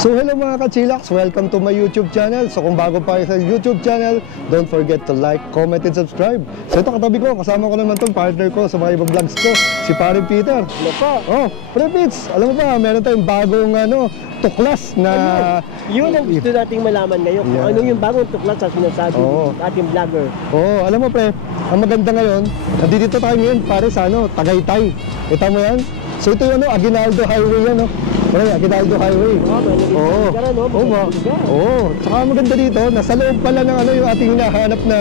So hello mga ka-chillax, welcome to my YouTube channel. So kung bago pa kayo sa YouTube channel, don't forget to like, comment, and subscribe. So ito katabi ko, kasama ko naman itong partner ko sa mga ibang vlogs ko, si Paring Peter. Ano pa? Oh, Pre Pits, alam mo ba, meron tayong bagong tuklas na... Yun ang gusto nating malaman ngayon. Kung anong yung bagong tuklas na sinasabi ng ating vlogger. Oo, alam mo pre, ang maganda ngayon, nandito tayo ngayon pare sa Tagaytay. Kita mo yan? So ito yung Aguinaldo Highway yan, Aguinaldo Highway. Oo. Tsaka maganda dito, nasa loob pala ng yung ating hinahanap na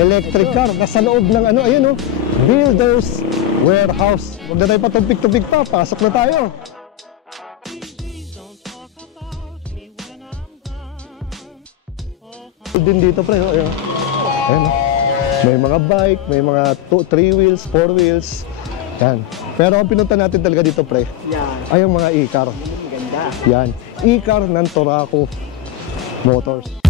electric car. Nasa loob ng ayun Builders Warehouse. Huwag na tayo patumpik-tumpik pa, pasok na tayo. Din dito pre, ayan. May mga bike, may mga 3 wheels, 4 wheels. Yan. Pero ang pinunta natin talaga dito pre, ay ang mga e-car. Ganda. Yan, e-car ng Toraco Motors.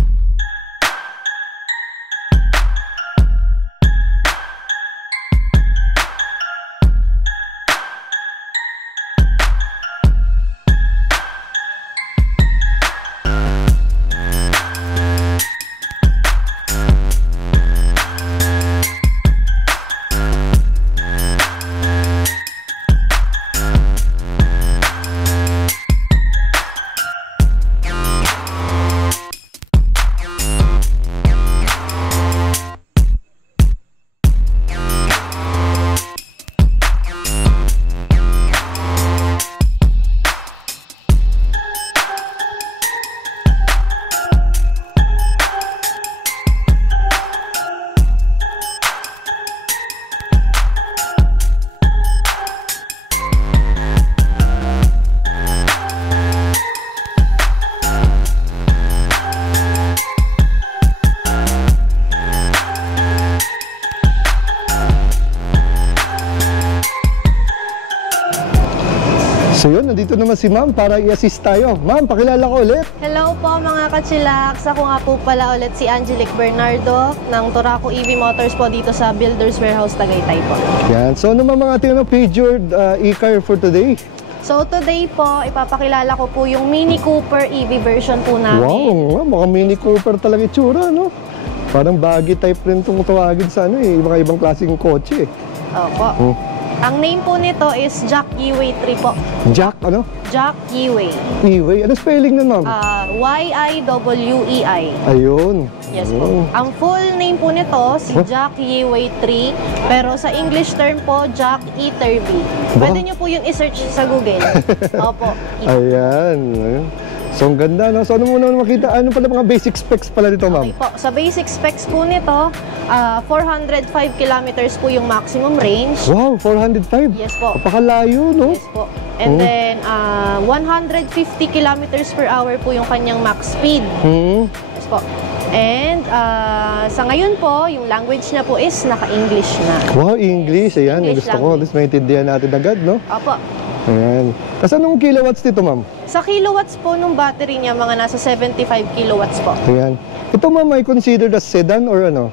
So yun, nandito naman si Ma'am para i-assist tayo. Ma'am, pakilala ko ulit. Hello po mga ka-chillax. Ako nga po pala ulit si Angelique Bernardo ng Toraco EV Motors po dito sa Builders Warehouse, Tagaytay po. Yan. So ano mga ating featured e-car for today? So today po, ipapakilala ko po yung Mini Cooper EV version po namin. Wow, mukhang Mini Cooper talaga itsura, no? Parang baggy type rin itong tawagin sa mga ibang klaseng kotse. Opo. Ang name po nito is Jack Yiwei 3 po. Jack, ano? Jack Yiwei. Yiwei? Ano spelling nun, ma'am? Y-I-W-E-I. Ayun. Yes po. Ang full name po nito, si Jack Yiwei 3. Pero sa English term po, Jack E-Turbo. Pwede nyo po yung i-search sa Google. Opo. Ayan. So, ang ganda, no? So, ano muna makita? Ano pala mga basic specs pala dito, ma'am? Okay po. Sa basic specs po nito, 405 kilometers po yung maximum range. Wow, 405? Yes po. Napakalayo, no? Yes po. And then, 150 kilometers per hour po yung kanyang max speed. Yes po. And sa ngayon po, yung language niya po is naka-English na. Wow, English. Ayan, English gusto ko. At least maintindihan natin agad, no? Opo. Ayan. Kasi anong kilowatts dito, ma'am? Sa kilowatts po nung battery niya, mga nasa 75 kilowatts po. Ayan. Ito, ma'am, ay considered as sedan or ano?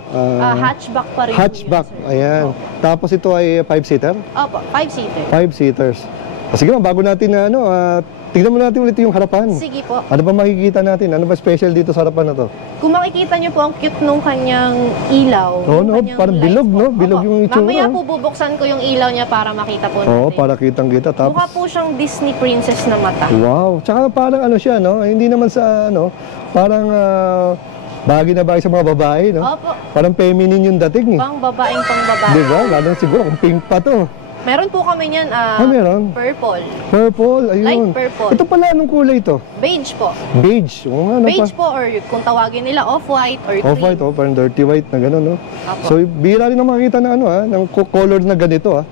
Hatchback pa rin. Hatchback. Ayan. Tapos ito ay 5-seater? Opo, 5-seater. 5-seaters. Sige, ma'am, bago natin tignan mo natin ulit yung harapan. Sige po. Ano ba makikita natin? Ano ba special dito sa harapan na to? Kung makikita niyo po, ang cute nung kanyang ilaw. Oo, no? Parang bilog, no? Bilog yung itsura. Mamaya po bubuksan ko yung ilaw niya para makita po natin. Oo, para kitang-kita. Tapos mukha po siyang Disney princess na mata. Wow. Tsaka parang siya, no? Hindi naman sa, parang bagay na bagay sa mga babae, no? Opo. Parang feminine yung dating, eh. Pang babaeng pang babae. Diba? Lalo siguro kung pink pa to. Meron po kami niyan, meron? purple. Purple, ayun. Light purple. Ito pala, anong kulay ito? Beige po. Beige. Oo, Beige po, or kung tawagin nila, off-white or cream. Off-white, parang dirty white na gano'n, no? Apo. So, bihira rin na makita na ng color na ganito,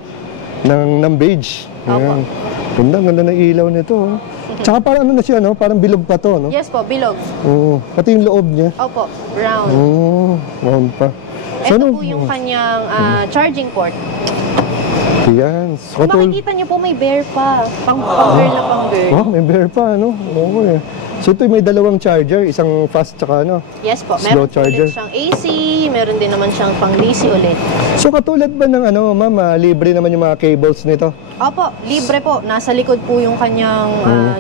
ng beige. Ayan. Ganda ng ilaw nito, Tsaka parang na siya, no? Parang bilog pa to, no? Yes po, bilog. Oo. Pati yung loob niya. Opo, brown. Brown pa. Ito po yung kanyang charging port. Yan. Kung makikita niyo po, may bear pa. Pang-girl na pang-girl. Wow, may bear pa, no? Oo, So ito may dalawang charger, isang fast tsaka ano. Yes po, Slow meron po charger. ulit siyang AC, meron din naman siyang pang DC ulit. So katulad ba ng ano, ma'am, libre naman yung mga cables nito? Opo, libre po. Nasa likod po yung kanyang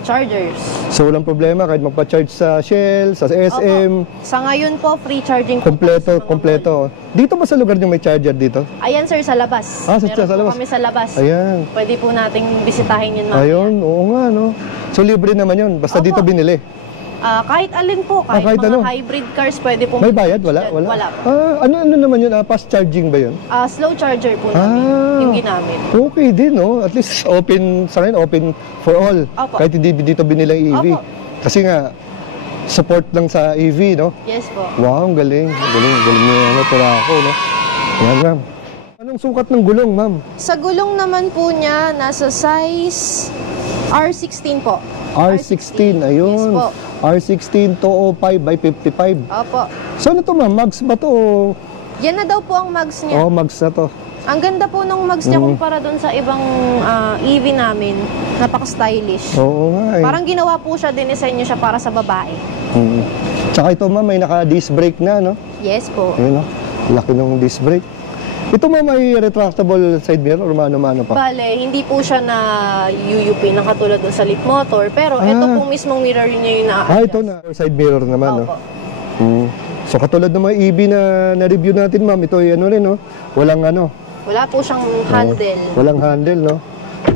chargers. So walang problema kahit magpa-charge sa Shell, sa SM, Opo. Sa ngayon po, free charging po. kompleto, sa mga kompleto. Dito ba sa lugar nyo may charger dito? mall. Ayan sir, sa labas. Ah, sa Meron po labas. kami sa labas. Ayan. Pwede po nating bisitahin yun mamaya. Ayun, oo nga, no? So libre naman yun, basta Opo. dito binili. Kahit alin po, kahit, kahit mga ano? hybrid cars, pwede po. May bayad? Wala? Wala. Wala? po. Ano naman yun? Fast charging ba yun? Slow charger po namin, yung ginamit. Okay din, no? At least open, sa ngayon, open for all. Opo. Kahit hindi dito binilang EV. Opo. Kasi nga, support lang sa EV, no? Yes po. Wow, ang galing. Galing niya, ano, Turako, no? Yan, ma'am. Anong sukat ng gulong, ma'am? Sa gulong naman po niya, nasa size R16 po. R16, ayun. Yes po. R16 205 by 55. Opo. So ano to, ma'am? Mags ba to? Yan na daw po ang mags niya. Oo, mags na to. Ang ganda po ng mags niya kumpara doon sa ibang EV namin. Napaka-stylish. Oo nga, eh. Parang ginawa po siya, dinisenyo siya para sa babae. Tsaka ito, ma'am, may naka-disc brake na, no? Yes po. Ayun, no? Laki ng disc brake. Ito, ma'am, may retractable side mirror or mano-mano pa? Bale, hindi po siya na UUP na katulad doon sa Leap Motor. Pero ito po mismong mirror niya yung Ito na. Side mirror naman, no? Opo. So, katulad ng mga EV na na-review natin, ma'am, ito ay ano rin, no? Walang ano. Wala po siyang handle. Walang handle, no?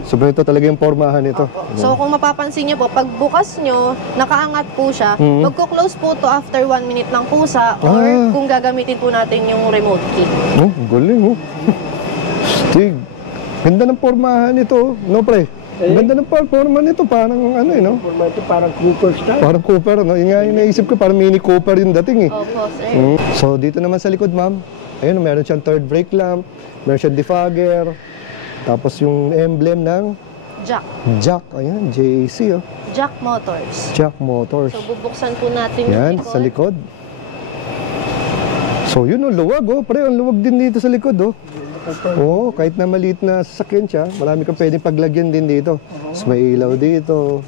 So, ito talaga yung formahan nito. So kung mapapansin niyo po, pag bukas nyo, nakaangat po siya, magko-close po to after 1 minute ng pusa or kung gagamitin po natin yung remote key. Oh, galing, oh. Stig. Ganda ng formahan nito, no, pre? Ganda ng forma nito, parang ano, no? Forma ito parang Cooper style. Parang Cooper, no? Yung nga yung naisip ko, parang Mini Cooper yung dating, eh. Opo, sir. So, dito naman sa likod, ma'am, ayun, meron siyang third brake lamp, meron siyang defogger, tapos yung emblem ng Jack. Jack, ayan, JAC, oh. Jack Motors. Jack Motors. So bubuksan po natin Yan, yung sa likod. So, yun, oh, luwag, oh. Pre, ang luwag din dito sa likod, oh. Oo, kahit na maliit na sasakyan siya, marami kang pwedeng paglagyan din dito. So, may ilaw dito.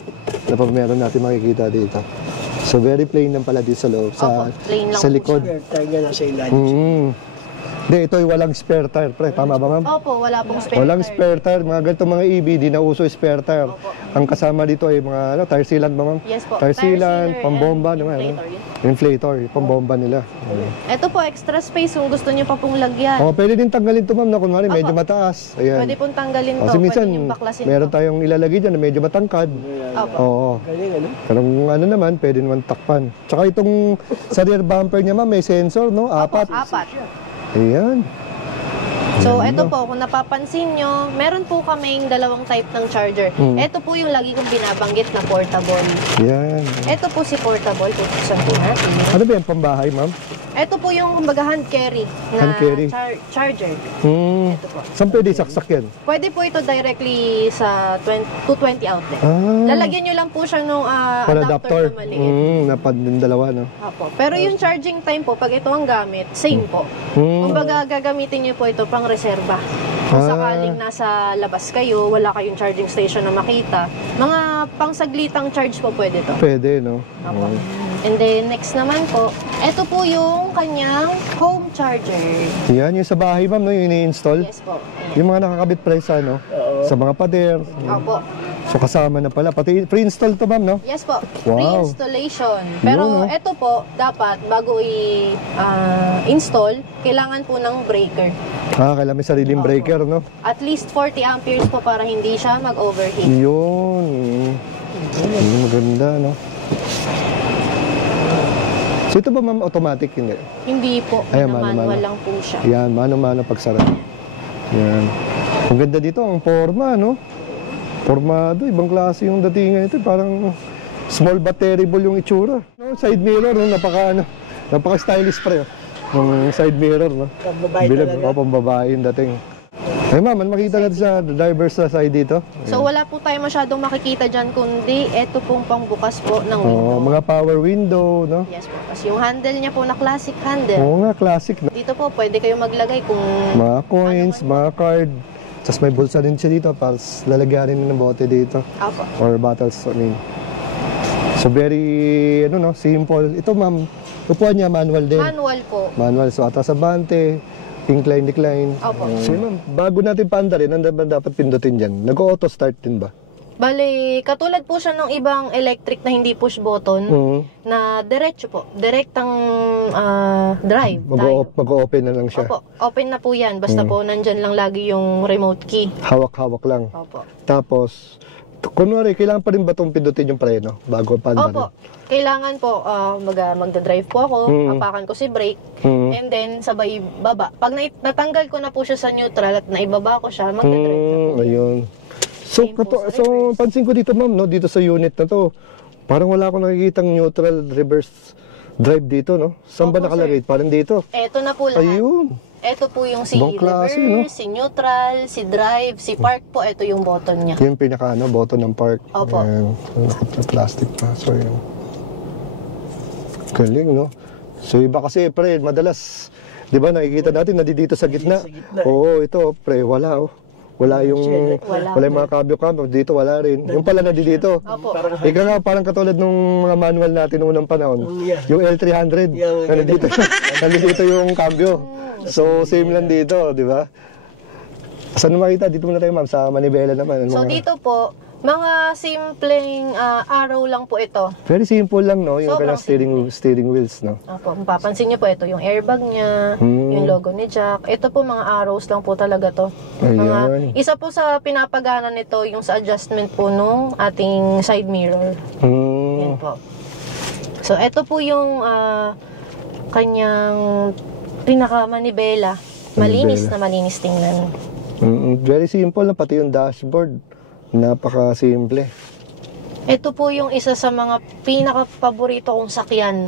Ano pa meron natin makikita dito. So, very plain lang pala dito sa loob, sa, Opo, plain lang sa po likod. Tayo nga nasa ilalim. Hindi, ito ay walang spare tire, pre. Tama ba, ma'am? Opo, wala pong spare Walang tire. spare tire. Mga ganito mga EV, di na uso spare tire. Ang kasama dito ay mga ano, tire sealant ba, ma'am? Yes po. Tire Tire sealant, sealer pambomba and naman. inflator, yun. Inflator, pambomba nila. Ito po, extra space kung gusto niyo pa pong lagyan. Oh, pwede din tanggalin to, ma'am, na kunwari medyo mataas. Ayan. Pwede pong tanggalin to. Kasi minsan, Pwede niyong baklasin meron to. tayong ilalagay dyan na medyo matangkad. Opo. Oo. Galing, ano? Pero kung ano naman, pwede naman takpan. Tsaka itong sa rear bumper niya, ma'am, may sensor, no? Apat. Apat. Ayan. So, ito po, kung napapansin nyo, meron po kaming dalawang type ng charger. Ito po yung lagi kong binabanggit na portable. Ayan. Ito po si portable, bubuksan po natin. Ano ba yan, pambahay, ma'am? Ito po yung kumbaga hand carry na Hand carry. charger. Ito po. Saan pwede saksak yan? Pwede po ito directly sa 220 outlet. Lalagyan nyo lang po siya ng adapter na maliit. Napad din dalawa, no? Opo. Pero yung charging time po, pag ito ang gamit, same po. Kumbaga gagamitin nyo po ito pang reserba. Kung sakaling nasa labas kayo, wala kayong charging station na makita, mga pangsaglitang charge po pwede to. Pwede, no? Opo. And then, next naman po, ito po yung kanyang home charger. Yan, yung sa bahay, ma'am, no? Yung ini-install. Yes po. Ayan. Yung mga nakakabit presa, no? Sa mga pader. Opo. So, kasama na pala. Pati pre-install to, ma'am, no? Yes po. Wow. Pre-installation. Pero Yun, no? ito po, dapat bago i-install, kailangan po ng breaker. Kailangan may sariling breaker, no? At least 40 amperes po para hindi siya mag-overheat. Yun. Yun, maganda, no? So, ito ba, ma'am, automatic? Hindi. Hindi po. Ayan, Manual mano-mano. lang po siya. Yan, mano-mano pagsara. Yan. Ang ganda dito, ang forma, no? Formado, ibang klase yung datingan ito. Parang small but terrible yung itsura. No, side mirror, no? Napaka-stylish pa yun. Yung side mirror, no? Pambabae talaga. Pambabae yung dating. Eh, ma'am, ano makita natin sa driver's side dito? So wala po tayo masyadong makikita dyan, kundi ito pong pangbukas po ng window. Mga power window, no? Yes po. Kasi yung handle niya po na classic handle. Oo nga, classic, no? Dito po, pwede kayo maglagay kung Mga coins, mga card. Tapos may bulsa din siya dito, tapos lalagyan rin ng bote dito. Apo. Or bottles, I mean. So very, ano no, simple. Ito ma'am, upuan niya manual din. Manual po. Manual, so atas abante, incline, decline. Opo. So ma'am, bago natin paandarin, ano ba dapat pindutin dyan? Nag-auto start din ba? Bale, katulad po siya ng ibang electric na hindi push button, na diretso po. Direktang drive tayo. Mag-open na lang siya. Opo, open na po yan. Basta po, nandyan lang lagi yung remote key. Hawak-hawak lang. Opo. Tapos, kunwari, kailangan pa rin ba itong pindutin yung preno bago paandarin? Opo. Kailangan po, magda-drive po ako, apakan ko si brake, and then sabay baba. Pag natanggal ko na po siya sa neutral at naibaba ko siya, magda-drive na po. Ayun. So, Same po sa so reverse. pansin ko dito ma'am, no, dito sa unit na to, parang wala akong nakikitang neutral reverse drive dito, no? Saan ba Opo, nakalagay? Parang dito. Eto na po lahat. Ayun. Ito po yung si Ibang klase, no? reverse, si neutral, si drive, si park po. Ito yung button niya. Yung pinaka, button ng park. Opo. Ayan. Plastic pa. So, yun. Galing, no? So, iba kasi, pre, madalas, di ba, nakikita natin, dito sa gitna. Oo, ito, pre, wala, oh. Wala yung yung mga kabyo-kabyo. Dito wala rin. Yung pala dito. Opo. Ika nga, parang katulad nung mga manual natin noong unang panahon. Yung L300. Nandito yung cambio. So, same lang dito, di ba? Saan makita? Dito muna tayo, ma'am. Sa Manibela naman. So, dito po, mga simpleng arrow lang po ito. Very simple lang, no? Yung Sobrang kanyang steering wheels, no? Opo, mapapansin niyo po ito, yung airbag niya, yung logo ni Jack. Ito po, mga arrows lang po talaga to. Ayan. Isa po sa pinapagana nito, yung sa adjustment po nung ating side mirror. Yan po. So, ito po yung kanyang pinaka-manibela. Malinis na malinis tingnan. Very simple na, pati yung dashboard. Napaka-simple. Ito po yung isa sa mga pinaka-paborito kong sakyan.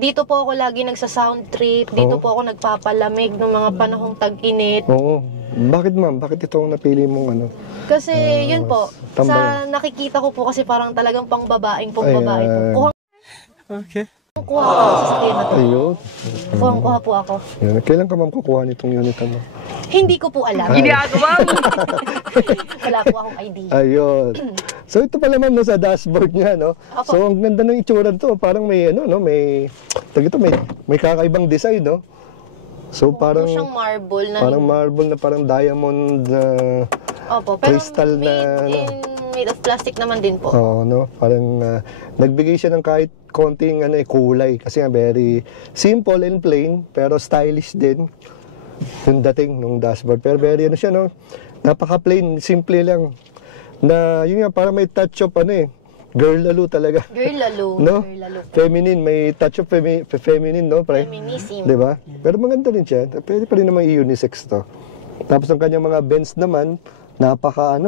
Dito po ako lagi nagsa-sound trip. Dito po ako nagpapalamig ng mga panahong tag-init. Oo. Bakit ma'am? Bakit itong napili mong ano? Kasi yun po, tambay. sa nakikita ko po kasi parang talagang pang babaeng pong babae po. Kuha ko sa sasakyan na to. Ayun. Kuha po ako. Yan. Kailan ka ma'am kukuha nitong unit ano? Hindi ko po alam. Wala po akong idea. Ayun. So ito pala ma'am, no, sa dashboard niya, no? Opo. So ang ganda ng itsura nito, parang may ano, no, may kakaibang design, no? So parang siyang marble na. parang marble na parang diamond na Opo, pero crystal na made of plastic naman din po. oh, no, parang nagbigay siya ng kahit konting kulay kasi nga very simple and plain pero stylish din yung dating ng dashboard. Pero very ano siya, no? Napaka-plain, simple lang. Na yun nga, parang may touch of girl lalo talaga. Girl lalo. No? Girl lalo. Feminine, may touch of feminine, no? Feminism. Di ba? Pero maganda rin siya. Pwede pa rin naman i-unisex to. Tapos ang kanyang mga Benz naman, napaka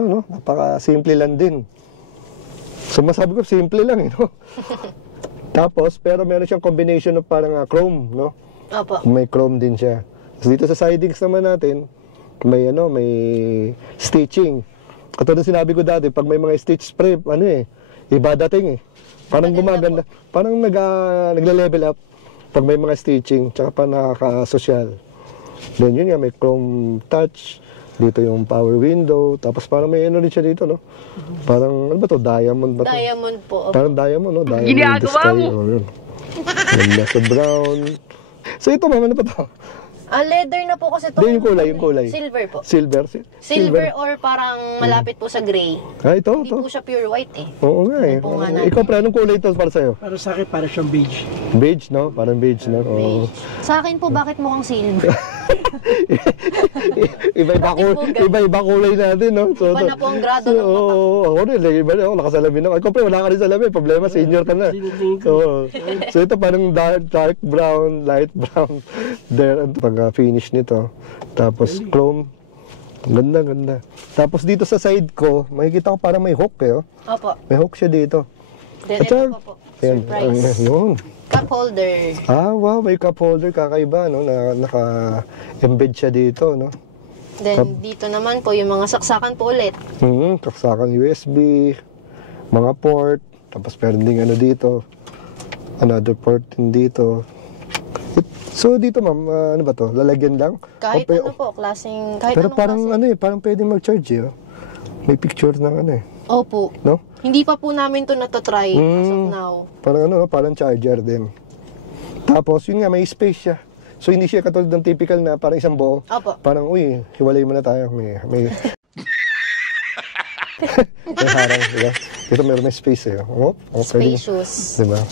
simple lang din. So masabi ko, simple lang, no? Tapos, pero meron siyang combination of parang chrome, no? Opo. May chrome din siya. So dito sa sidings naman natin, may stitching. Katulad sinabi ko dati, pag may mga stitch spray, iba dating Parang gumaganda, parang nagle-level up pag may mga stitching, tsaka pa nakaka-social. Then yun nga, may chrome touch, dito yung power window, tapos parang may rin siya dito, no? Parang, ano ba to? Diamond ba to? Diamond po. Parang diamond, no? Diamond in the sky. Yun. Ganda sa brown. So ito, ma'am, ano pa to? Leather na po kasi ito. Hindi, yung kulay. Silver po. Silver? Silver or parang malapit po sa gray. Ito. Hindi po siya pure white Oo nga eh. po nga natin. Ikaw, pre, anong kulay ito para sa'yo? Para sa akin, para siyang beige. Beige, no? Parang beige, no? Oo. Beige. Sa akin po, bakit mukhang silver? Iba-iba kulay natin, no? So, Iba na po ang grado ng mata. Oo, ako rin. Iba na ako, nakasalamin ako. Ikaw, pre, wala ka rin salamin. Problema, senior ka na. So ito parang dark brown, light brown. There, pag-finish nito. Tapos chrome. Ganda, ganda. Tapos dito sa side ko, makikita ko parang may hook eh. Opo. May hook siya dito. Then ito po. Surprise. Yun. Cup holder. Wow, may cup holder, kakaiba, no? Naka-embed siya dito, no? Then dito naman po, yung mga saksakan po ulit. Saksakan USB, mga port, tapos meron ding dito, another port din dito. So dito ma'am, ano ba to? Lalagyan lang? Kahit po, klaseng, kahit pero anong parang klase. parang pwede mag-charge eh. Oh. May picture ng Opo. No? Hindi pa po namin to natatry as of now. Parang ano, parang charger din. Tapos, yun nga, may space siya. So, hindi siya katulad ng typical na parang isang buo. Opo. Parang, uy, hiwalay mo na tayo. May may harang, diba? Dito meron may space eh. Oh, Spacious. Diba?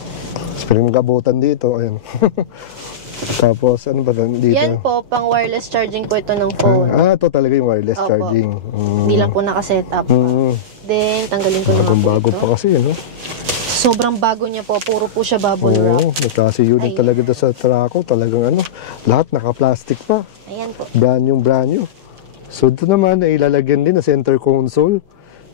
Pwede mong gabutan dito. Ayan. Tapos, ano ba dito? Yan po, pang wireless charging po ito ng phone. Ito talaga yung wireless Opo. charging. Hindi lang po nakasetup. Then, tanggalin ko na nga po Bago ito. pa kasi, no? Sobrang bago niya po. Puro po siya bubble wrap. Oo, may klase unit Ay. talaga doon sa Traco. Talagang ano, lahat naka-plastic pa. Ayan po. Brand new. So, ito naman ay ilalagyan din na center console.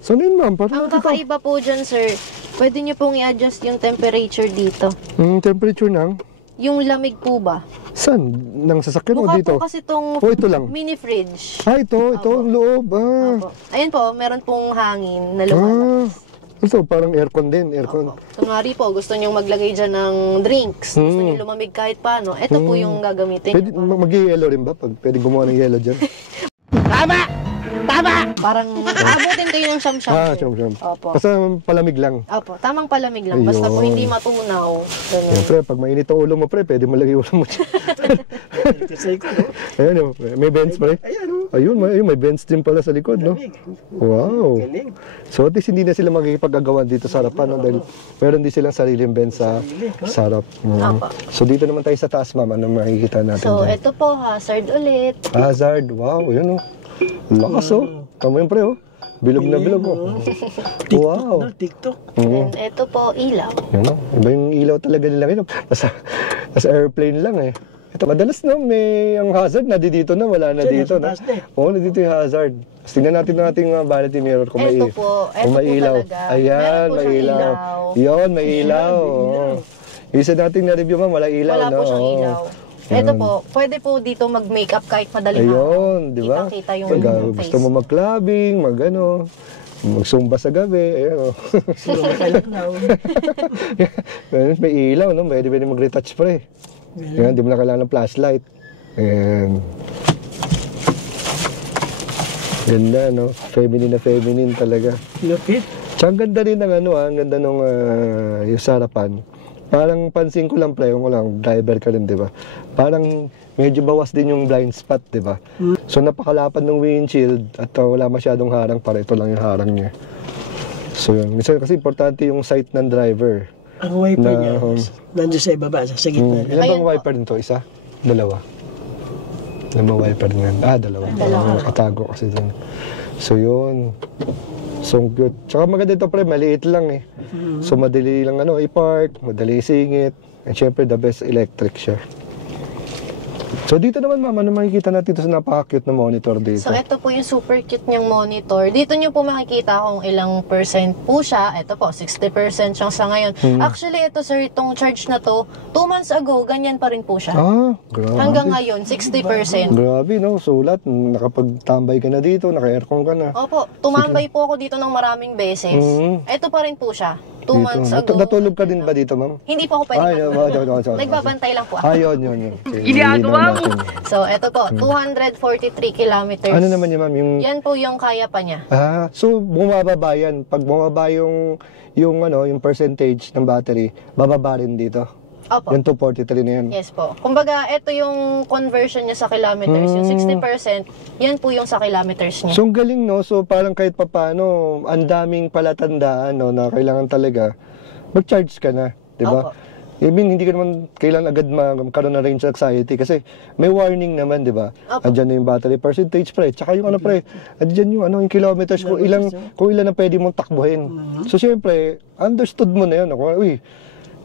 So, ano yun, ma'am? Parang Ang kakaiba po dyan, sir, pwede niyo pong i-adjust yung temperature dito. temperature ng? Yung lamig po ba? Saan? Nang sasakyan o Mukha dito? po kasi itong Ito lang. mini fridge. Ito ang loob. Opo. Ayan po, meron pong hangin na lumalabas. Ito, parang aircon din. Aircon. Kunwari po, gusto nyo maglagay dyan ng drinks, gusto nyo lumamig kahit paano, ito po yung gagamitin Pwede, nyo. mag-yellow rin ba? Pwede gumawa ng yellow dyan? Parang aabutin kayo ng siyam-siyam. sir. Siyam. Opo. Basta palamig lang. Opo, tamang palamig lang. Basta po Ayun. hindi matunaw. Ganun. Siyempre, pag mainit ang ulo mo, pre, pwede malagay ulo mo dyan. Kasi ko, no? Ayan, oh, may bench, pre. Ayan, no? Ayun, may bench din pala sa likod, no? Wow. Galing. So, at least hindi na sila magkikipag-agawan dito sa harapan, no? Dahil meron din silang sariling bench sa harap. Opo. So, dito naman tayo sa taas, ma'am. Ano makikita natin So, dyan? ito po, hazard ulit. Hazard. Wow, yun, oh. Lakas, oh. Tama yun, pre, oh. Bilog na bilog, oh. Wow. TikTok. Then, ito po, ilaw. Yun, oh. Iba yung ilaw talaga nila ngayon. Nasa airplane lang, eh. Ito, madalas no, may ang hazard na dito na, wala na dito na. Oo, nandito yung hazard. Tapos tingnan natin ng ating vanity mirror kung may, Ito po, kung may ito po ilaw. talaga. Ayan, Meron po may siyang ilaw. ilaw. Yun, may ilaw. Oo. Yung isa nating na-review, ma'am, wala ilaw, Wala no? po siyang Oo. ilaw. Ito po, pwede po dito mag-makeup kahit madaling araw. Ayun, di ba? Kita yung Pag face. gusto mo mag-clubbing, magsumba sa gabi, ayan, oh. May ilaw, no? Pwede mag-retouch pre. Ayan, di mo na kailangan ng flashlight. Ayan. Ganda, no? Feminine na feminine talaga. Lupit. Tsaka ang ganda rin ng ang ganda nung yung sarapan. Parang pansin ko lang, pre, ko lang, driver ka rin, di ba? Parang medyo bawas din yung blind spot, di ba? So napakalapad ng windshield at wala masyadong harang, para ito lang yung harang niya. So yun, minsan kasi importante yung sight ng driver. Ang wiper Na, niya, nandiyo sa ibaba, sa gitna. Ilan bang Ayun po. wiper nito? Isa? Dalawa? Ilan bang wiper na yan? Dalawa. Nakatago kasi dyan. So yun. So cute. Tsaka maganda ito, pre, maliit lang eh. So madali lang i-park, madali singit. And syempre the best electric siya. So dito naman, ma'am, ano makikita natin ito sa napaka-cute na monitor dito? So, ito po yung super cute niyang monitor. Dito niyo po makikita kung ilang percent po siya. Ito po, 60% siyang sa ngayon. Actually, ito sir, itong charge na to, 2 months ago, ganyan pa rin po siya. Grabe. Hanggang ngayon, 60%. Grabe, no? Sulat. Nakapagtambay ka na dito, naka-aircon ka na. Opo, tumambay po ako dito ng maraming beses. Ito pa rin po siya. 2 months ago. Natulog ka din ba dito, ma'am? Hindi po ako pwede matulog. Nagbabantay lang po ako. Yun. Ginagawa mo! So, ito po, 243 kilometers. Ano naman yun, ma'am? Yan po yung kaya pa niya. So bumababa yan. Pag bumaba yung percentage ng battery, bababa rin dito. Opo. Yung 243 na yan. Yes po. Kumbaga, ito yung conversion niya sa kilometers. Yung 60%, yan po yung sa kilometers niya. So ang galing, no? So parang kahit papano, ang daming palatandaan, no, na kailangan talaga mag-charge ka na, di ba? Opo. I mean, hindi ka naman kailangan agad magkaroon ng range anxiety kasi may warning naman, di ba? Opo. Andyan na yung battery percentage, pre. Tsaka yung pre, andyan yung kilometers, kung ilan na pwede mong takbuhin. So siyempre, understood mo na yun. Uy,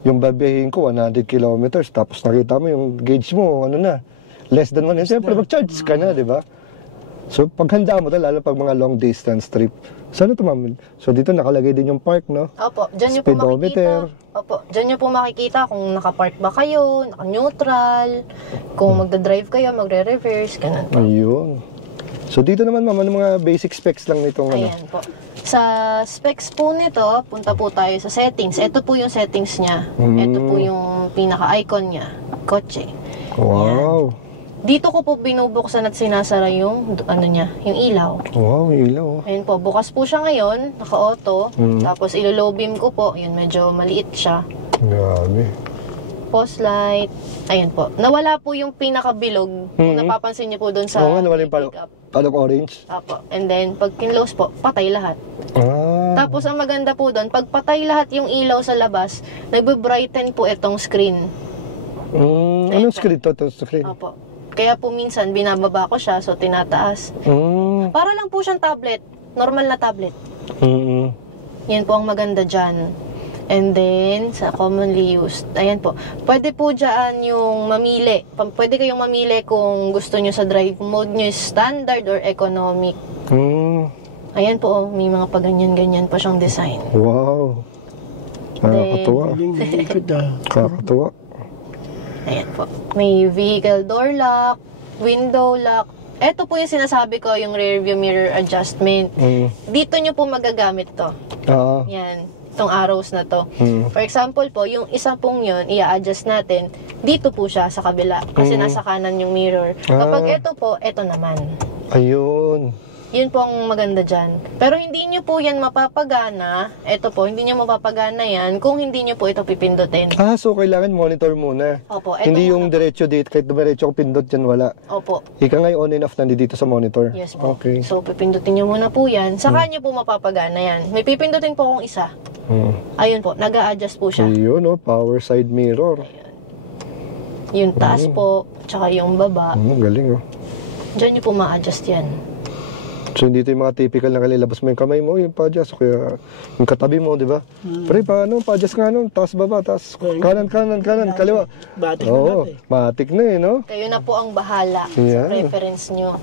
yung babiyahin ko 100 kilometers, tapos nakita mo yung gauge mo, less than 1. Siyempre, mag-charge ka na, di ba? So, paghanda mo lalo pag mga long distance trip. Saan ito, ma'am? So, dito nakalagay din yung park, no? Opo, dyan nyo po makikita. Opo, dyan nyo po makikita kung nakapark ba kayo, naka-neutral, kung magdadrive kayo, magre-reverse, ganun po. Ayun. So, dito naman, ma'am, ano mga basic specs lang nitong Ayan po. Sa specs po nito, punta po tayo sa settings. Ito po yung settings niya. Ito po yung pinaka-icon niya. Kotse. Wow. Dito ko po binubuksan at sinasara yung yung ilaw. Wow, may ilaw. Ayun po, bukas po siya ngayon, naka-auto. Tapos ilo-low beam ko po, yun medyo maliit siya. Grabe. Pause light. Ayun po. Nawala po yung pinakabilog. Kung napapansin niyo po doon sa Oo nga, nawala yung pickup. palok orange. Apo. And then, pag kinlose po, patay lahat. Ah. Tapos, ang maganda po doon, pag patay lahat yung ilaw sa labas, nagbe-brighten po itong screen. Anong screen to? Screen? Apo. Kaya po minsan, binababa ko siya, so tinataas. Para lang po siyang tablet. Normal na tablet. Yan po ang maganda dyan. And then, sa commonly used, ayan po. Pwede po dyan yung mamili. Pwede kayong mamili kung gusto nyo sa drive mode nyo is standard or economic. Ayan po, may mga paganyan-ganyan pa siyang design. Wow. Nakakatuwa. Nakakatuwa. Ayan po. May vehicle door lock, window lock. Ito po yung sinasabi ko, yung rear view mirror adjustment. Dito nyo po magagamit to. Yan. Itong arrows na to. For example po, yung isa pong yun, i-adjust natin, dito po siya sa kabila. Kasi nasa kanan yung mirror. Kapag ito po, ito naman. Ayun. Yun po ang maganda dyan. Pero hindi nyo po yan mapapagana. Ito po, hindi nyo mapapagana yan kung hindi nyo po ito pipindutin. So kailangan monitor muna. Opo. Hindi yung diretso dito, kahit diretso ko pindot dyan, wala. Opo. Ika nga yung on and off nandito sa monitor. Yes po. Okay. So, pipindutin nyo muna po yan. Saka nyo po mapapagana yan. May pipindutin po akong isa. Ayun po, nag-a-adjust po siya. Ayun, power side mirror. Yung taas po, tsaka yung baba. Galing, Diyan nyo po ma-adjust yan. So, hindi ito yung mga typical na kalilabas mo yung kamay mo, yung pa-adjust, kaya yung katabi mo, di ba? Pero paano, pa-adjust nga nun, taas baba, taas kanan, kaliwa. Batik matik na no? Kayo na po ang bahala Yeah. sa preference nyo.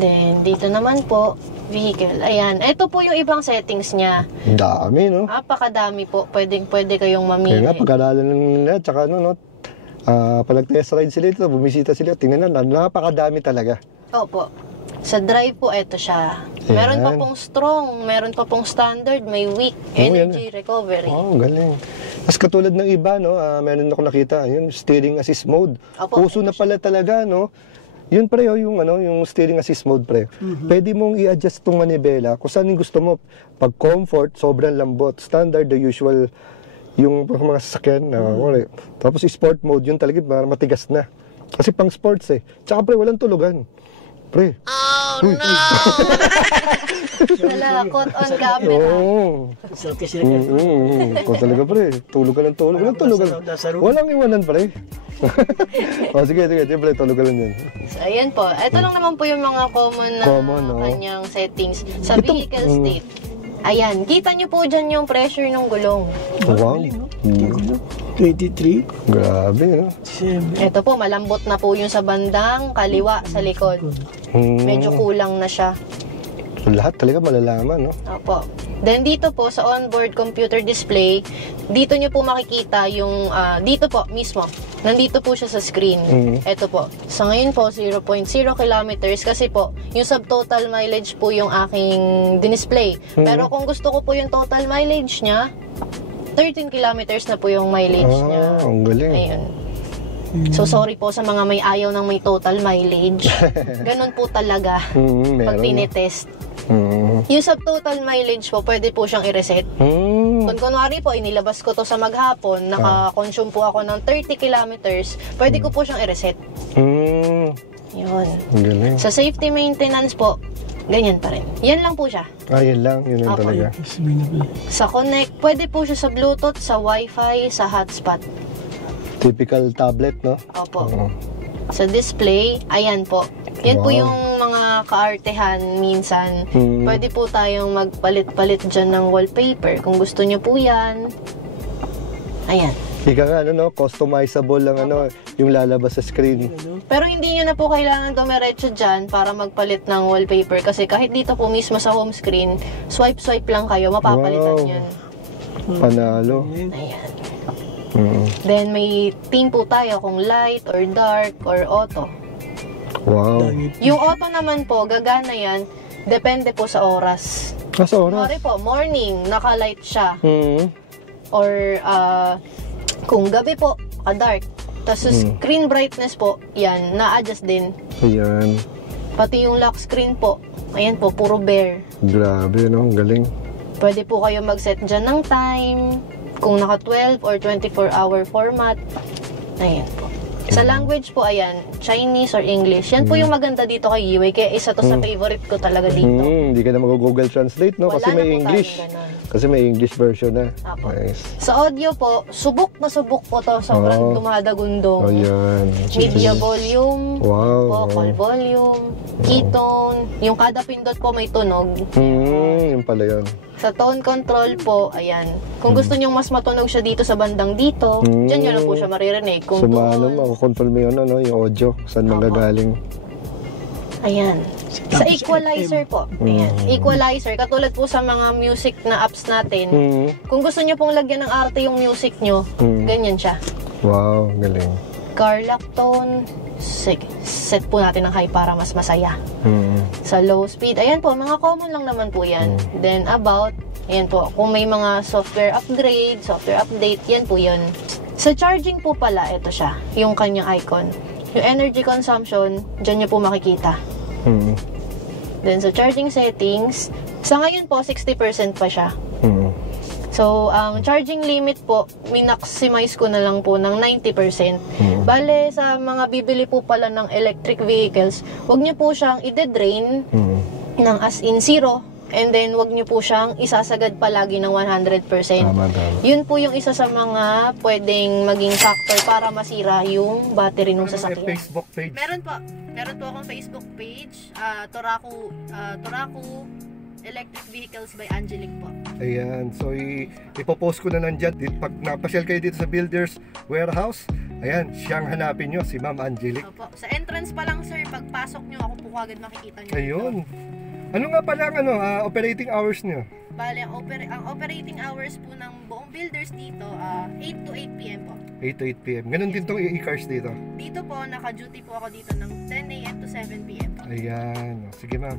Then, dito naman po, vehicle. Ayan, ito po yung ibang settings niya. Ang dami, no? Napakadami po. Pwede kayong Kaya mamili. nga, pagkadalan nila, tsaka pag nag-test ride sila ito, bumisita sila, tingnan na, napakadami talaga. Opo. Sa drive po, ito siya. Meron pa pong strong, meron pa pong standard, may weak, energy recovery. Galing. Mas katulad ng iba, no, meron ako nakita, yun, steering assist mode. Opo. Uso na pala talaga, no? Yun pre, yung steering assist mode pre. Pwede mong i-adjust tong manibela kung saan yung gusto mo. Pag comfort, sobrang lambot. Standard, the usual, yung mga sasakyan. Tapos sport mode, yun talaga, matigas na. Kasi pang sports Tsaka pre, walang tulugan. Pre. Oh, no! Wala, caught on camera. Ikaw talaga pre. Tulog ka lang, tulog. Walang tulugan. Walang iwanan pre. Sige, siyempre, tulog ka lang yan. So, ayan po. Ito lang naman po yung mga common na kanyang settings. Sa vehicle state. Ayan, kita nyo po dyan yung pressure ng gulong. Wow. 23. Grabe, no? Ito po, malambot na po yung sa bandang kaliwa sa likod. Medyo kulang na siya. So, lahat talaga malalaman, no? Opo. Then dito po sa onboard computer display, dito nyo po makikita yung, dito po mismo, nandito po siya sa screen. Ito po. Sa ngayon po, 0.0 kilometers kasi po, yung subtotal mileage po yung aking dinisplay. Pero kung gusto ko po yung total mileage niya, 13 kilometers na po yung mileage niya. Ang galing. Ayun. So, sorry po sa mga may ayaw ng may total mileage. Ganun po talaga pag tinitest. Yung subtotal mileage po, pwede po siyang i-reset. Kung kunwari po, inilabas ko to sa maghapon, naka-consume po ako ng 30 kilometers, pwede ko po siyang i-reset. Yun. Galing. Sa safety maintenance po, ganyan pa rin. Yan lang po siya. Yun lang talaga. Sa connect, pwede po siya sa Bluetooth, sa Wi-Fi, sa hotspot. Typical tablet, no? Opo. Sa display, ayan po. Yan po yung mga kaartehan minsan. Pwede po tayong magpalit-palit dyan ng wallpaper. Kung gusto nyo po yan. Ayan. Ika nga, customizable lang, yung lalabas sa screen. Pero hindi nyo na po kailangan dumiretso dyan para magpalit ng wallpaper. Kasi kahit dito po mismo sa home screen, swipe lang kayo, mapapalitan yun. Panalo. Ayan. Then may theme po tayo kung light or dark or auto. Wow. Yung auto naman po, gagana yan, depende po sa oras. Sa oras? Sorry po, morning, naka-light siya. Or kung gabi po, dark. Tapos screen brightness po, yan, na-adjust din. Ayan. Pati yung lock screen po, ayan po, puro bare. Grabe, no? Ang galing. Pwede po kayo mag-set dyan ng time, kung naka 12 or 24-hour format. Ayan po. Sa language po, ayan, Chinese or English. Yan po yung maganda dito kay Yiwei. Kaya isa to sa favorite ko talaga dito. Hindi ka na mag-Google Translate, no? Wala Kasi na may po English. tayong ganon. Kasi may English version na. Apo. Nice. Sa audio po, subok na subok po to. Sobrang dumadagundong. Ayan. Media volume, Wow. vocal volume, ketone. Yung kada pindot po may tunog. Yung pala yun. Sa tone control po, ayan. Kung gusto nyong mas matunog siya dito sa bandang dito, dyan nyo lang po siya maririnig. Kung So, maano, doon, makakontrol mo yun, ano, yung audio. Saan manggagaling. ayan. Sa equalizer po, ayan. Equalizer, katulad po sa mga music na apps natin, kung gusto nyo pong lagyan ng arte yung music nyo, ganyan siya. Wow, galing. Carlock tone, sige, set po natin ng high para mas masaya. Sa low speed, ayan po, mga common lang naman po yan. Then about, ayan po, kung may mga software upgrade, software update, yan po yun. Sa charging po pala, ito siya, yung kanyang icon. Yung energy consumption, dyan nyo po makikita. Then sa charging settings, sa ngayon po, 60% pa siya. So, ang charging limit po, min-maximize ko na lang po ng 90%. Bale, sa mga bibili po pala ng electric vehicles, wag niyo po siyang i-drain ng as in zero. And then, wag niyo po siyang isasagad palagi ng 100%. Tama. Yun po yung isa sa mga pwedeng maging factor para masira yung battery ng sasakyan. Facebook page. Meron po. Meron po akong Facebook page, Toraku Electric Vehicles by Angelic po. Ayan, so ipopost ko na nandyan. Pag napasyal kayo dito sa Builders Warehouse, ayan, siyang hanapin nyo, si Ma'am Angelic. Opo. Sa entrance pa lang, sir, pagpasok nyo, ako po agad makikita nyo. Ayun. Ano nga pala ang operating hours nyo? Bale, ang operating hours po ng buong Builders dito, 8 to 8 p.m. po. 8 to 8 p.m. Ganun din tong e-cars dito. Dito po, naka-duty po ako dito ng 10 a.m. to 7 p.m. po. Ayan. Sige, ma'am.